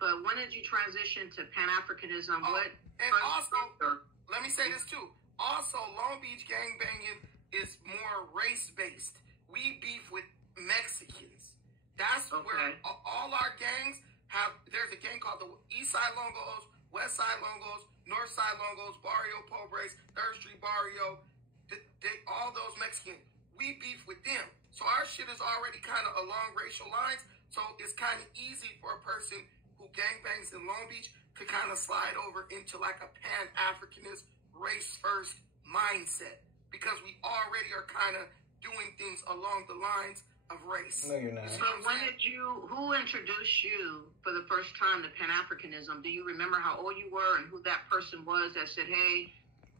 but when did you transition to Pan-Africanism? And also, let me say this too. Also, Long Beach gangbanging is more race-based. We beef with Mexicans. That's where all our gangs have. There's a gang called the East Side Longos, West Side Longos, North Side Longos, Barrio Pobres, 3rd Street Barrio. All those Mexicans, we beef with them. So our shit is already kind of along racial lines. So it's kind of easy for a person who gangbangs in Long Beach to kind of slide over into like a Pan-Africanist, race-first mindset. Because we already are kind of doing things along the lines of race. No, you're not. So who introduced you for the first time to Pan-Africanism? Do you remember how old you were and who that person was that said, hey,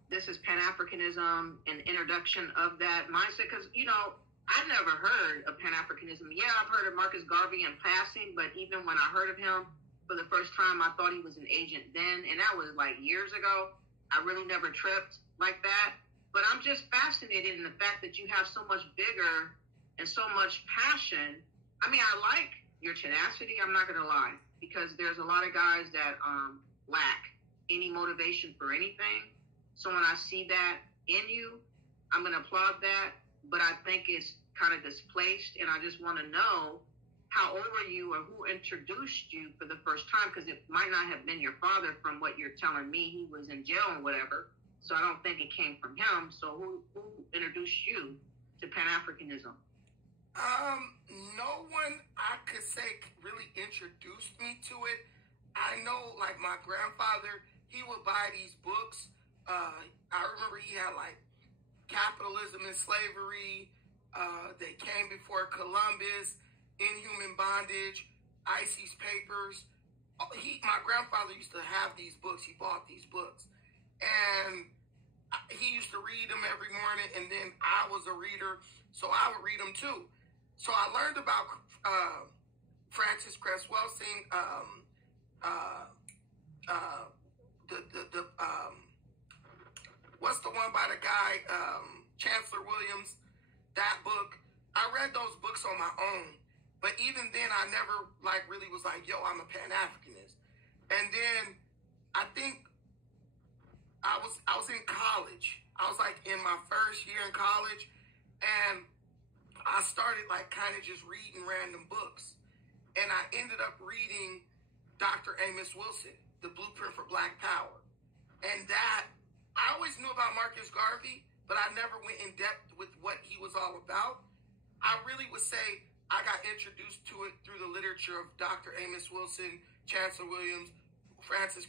this is Pan-Africanism, an introduction of that mindset? Because, you know, I never heard of Pan-Africanism. Yeah, I've heard of Marcus Garvey in passing, but even when I heard of him for the first time, I thought he was an agent then, and that was like years ago. I really never tripped like that. But I'm just fascinated in the fact that you have so much vigor and so much passion. I mean, I like your tenacity, I'm not going to lie, because there's a lot of guys that lack any motivation for anything. So when I see that in you, I'm going to applaud that. But I think it's kind of displaced, and I just want to know how old were you or who introduced you for the first time, because it might not have been your father from what you're telling me. He was in jail and whatever, so I don't think it came from him. So who introduced you to Pan-Africanism? No one I could say really introduced me to it. I know, like, my grandfather, he would buy these books. I remember he had, like, Capitalism and Slavery, They Came Before Columbus, Inhuman Bondage, Icy's Papers. My grandfather used to have these books. He bought these books. And he used to read them every morning, and then I was a reader, so I would read them too. So I learned about Francis Cress Welsing, what's the one by the guy, Chancellor Williams, that book. I read those books on my own, but even then I never really was like, yo, I'm a Pan-Africanist. And then I think I was in college. I was like in my first year in college, and I started kind of just reading random books. And I ended up reading Dr. Amos Wilson, The Blueprint for Black Power. And that, I always knew about Marcus Garvey, but I never went in depth with what he was all about. I really would say I got introduced to it through the literature of Dr. Amos Wilson, Chancellor Williams, Francis